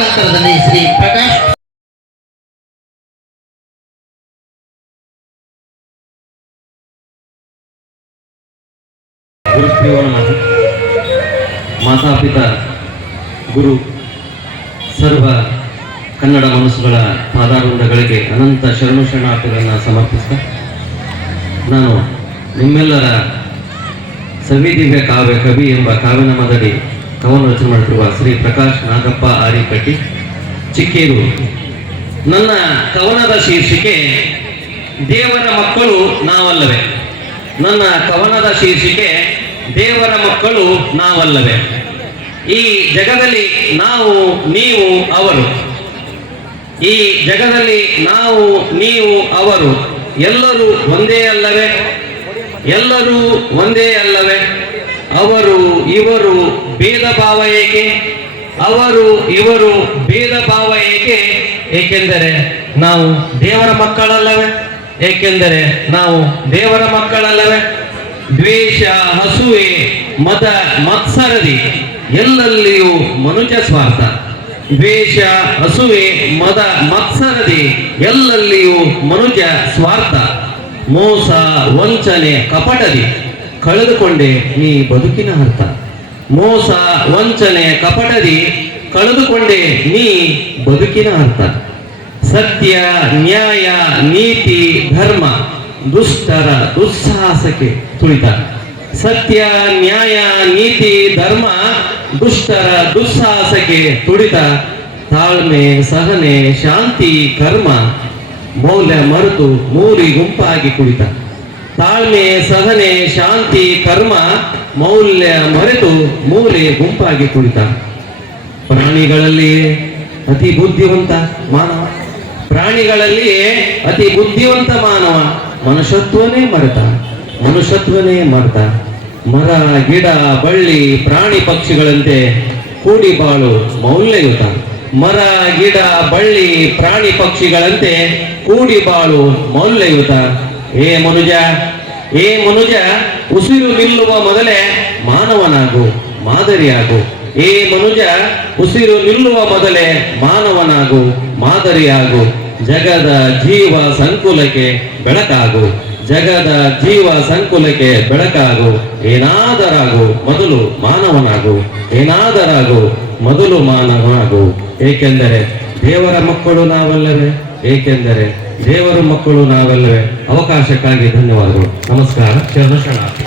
ನಂತರದಲ್ಲಿ ಶ್ರೀ ಪ್ರಕಾಶ್ ಮಾತಾಪಿತಾ ಗುರು ಸರ್ವ ಕನ್ನಡ ಮನಸ್ಸುಗಳ ಪಾದಾರೂಢಗಳಿಗೆ ಅನಂತ ಶರಣು ಶರಣಾರ್ಥಿಗಳನ್ನು ಸಮರ್ಪಿಸ್ತಾ ನಾನು ನಿಮ್ಮೆಲ್ಲರ ಸವಿದಿವ್ಯ ಕಾವ್ಯ ಕವಿ ಎಂಬ ಕಾವ್ಯನಾಮದಡಿ ಕವನ ರಚನೆ ಮಾಡುತ್ತಿರುವ ಶ್ರೀ ಪ್ರಕಾಶ್ ನಾಗಪ್ಪ ಆರಿಕಟ್ಟಿ ಚಿಕ್ಕೇರು. ನನ್ನ ಕವನದ ಶೀರ್ಷಿಕೆ ದೇವರ ಮಕ್ಕಳು ನಾವಲ್ಲವೇ. ನನ್ನ ಕವನದ ಶೀರ್ಷಿಕೆ ದೇವರ ಮಕ್ಕಳು ನಾವಲ್ಲವೇ. ಈ ಜಗದಲ್ಲಿ ನಾವು ನೀವು ಅವರು, ಈ ಜಗದಲ್ಲಿ ನಾವು ನೀವು ಅವರು ಎಲ್ಲರೂ ಒಂದೇ ಅಲ್ಲವೇ, ಎಲ್ಲರೂ ಒಂದೇ ಅಲ್ಲವೇ. ಅವರು ಇವರು ಭೇದ ಭಾವ ಏಕೆ, ಅವರು ಇವರು ಭೇದ ಭಾವ ಏಕೆ, ಏಕೆಂದರೆ ನಾವು ದೇವರ ಮಕ್ಕಳಲ್ಲವೇ, ಏಕೆಂದರೆ ನಾವು ದೇವರ ಮಕ್ಕಳಲ್ಲವೇ. ದ್ವೇಷ ಹಸುವೆ ಮದ ಮತ್ಸರದಿ ಎಲ್ಲಲ್ಲಿಯೂ ಮನುಜ ಸ್ವಾರ್ಥ. ದ್ವೇಷ ಹಸುವೆ ಮದ ಮತ್ಸರದಿ ಎಲ್ಲಲ್ಲಿಯೂ ಮನುಜ ಸ್ವಾರ್ಥ. ಮೋಸ ವಂಚನೆ ಕಪಟದಿ ಕಳೆದುಕೊಂಡೆ ನೀ ಬದುಕಿನ ಅರ್ಥ. ಮೋಸ ವಂಚನೆ ಕಪಟದಿ ಕಳೆದುಕೊಂಡೆ ನೀ ಬದುಕಿನ ಅರ್ಥ. ಸತ್ಯ ನ್ಯಾಯ ನೀತಿ ಧರ್ಮ ದುಷ್ಟರ ದುಸ್ಸಾಹಸಕ್ಕೆ ತುಳಿತ. ಸತ್ಯ ನ್ಯಾಯ ನೀತಿ ಧರ್ಮ ದುಷ್ಟರ ದುಸ್ಸಾಹಸಕ್ಕೆ ತುಡಿತ. ತಾಳ್ಮೆ ಸಹನೆ ಶಾಂತಿ ಕರ್ಮ ಮೌಲ್ಯ ಮರೆತು ಮೂರಿ ಗುಂಪಾಗಿ ಕುಳಿತ. ತಾಳ್ಮೆ ಸಹನೆ ಶಾಂತಿ ಕರ್ಮ ಮೌಲ್ಯ ಮರೆತು ಮೂಲೆ ಗುಂಪಾಗಿ ಕುಳಿತ. ಪ್ರಾಣಿಗಳಲ್ಲಿ ಅತಿ ಬುದ್ಧಿವಂತ ಮಾನವ, ಪ್ರಾಣಿಗಳಲ್ಲಿ ಅತಿ ಬುದ್ಧಿವಂತ ಮಾನವ ಮನುಷ್ಯತ್ವನೇ ಮರೆತ, ಮನುಷ್ಯತ್ವನೇ ಮರೆತ. ಮರ ಗಿಡ ಬಳ್ಳಿ ಪ್ರಾಣಿ ಪಕ್ಷಿಗಳಂತೆ ಕೂಡಿ ಬಾಳು ಮೌಲ್ಯಯುತ. ಮರ ಗಿಡ ಬಳ್ಳಿ ಪ್ರಾಣಿ ಪಕ್ಷಿಗಳಂತೆ ಕೂಡಿ ಬಾಳು ಮೌಲ್ಯಯುತ. ಏ ಮನುಜ, ಏ ಮನುಜ ಉಸಿರು ನಿಲ್ಲುವ ಮೊದಲೇ ಮಾನವನಾಗು ಮಾದರಿಯಾಗು. ಏ ಮನುಜ ಉಸಿರು ನಿಲ್ಲುವ ಮೊದಲೇ ಮಾನವನಾಗು ಮಾದರಿಯಾಗು. ಜಗದ ಜೀವ ಸಂಕುಲಕ್ಕೆ ಬೆಳಕಾಗು, ಜಗದ ಜೀವ ಸಂಕುಲಕ್ಕೆ ಬೆಳಕಾಗು. ಏನಾದರಾಗು ಮೊದಲು ಮಾನವನಾಗು, ಏನಾದರಾಗು ಮೊದಲು ಮಾನವನಾಗು. ಏಕೆಂದರೆ ದೇವರ ಮಕ್ಕಳು ನಾವಲ್ಲವೇ, ಏಕೆಂದರೆ ದೇವರ ಮಕ್ಕಳು ನಾವಲ್ಲವೇ. ಅವಕಾಶಕ್ಕಾಗಿ ಧನ್ಯವಾದಗಳು. ನಮಸ್ಕಾರ. ಶರಣ ಶರಣಾರ್ಥಿ.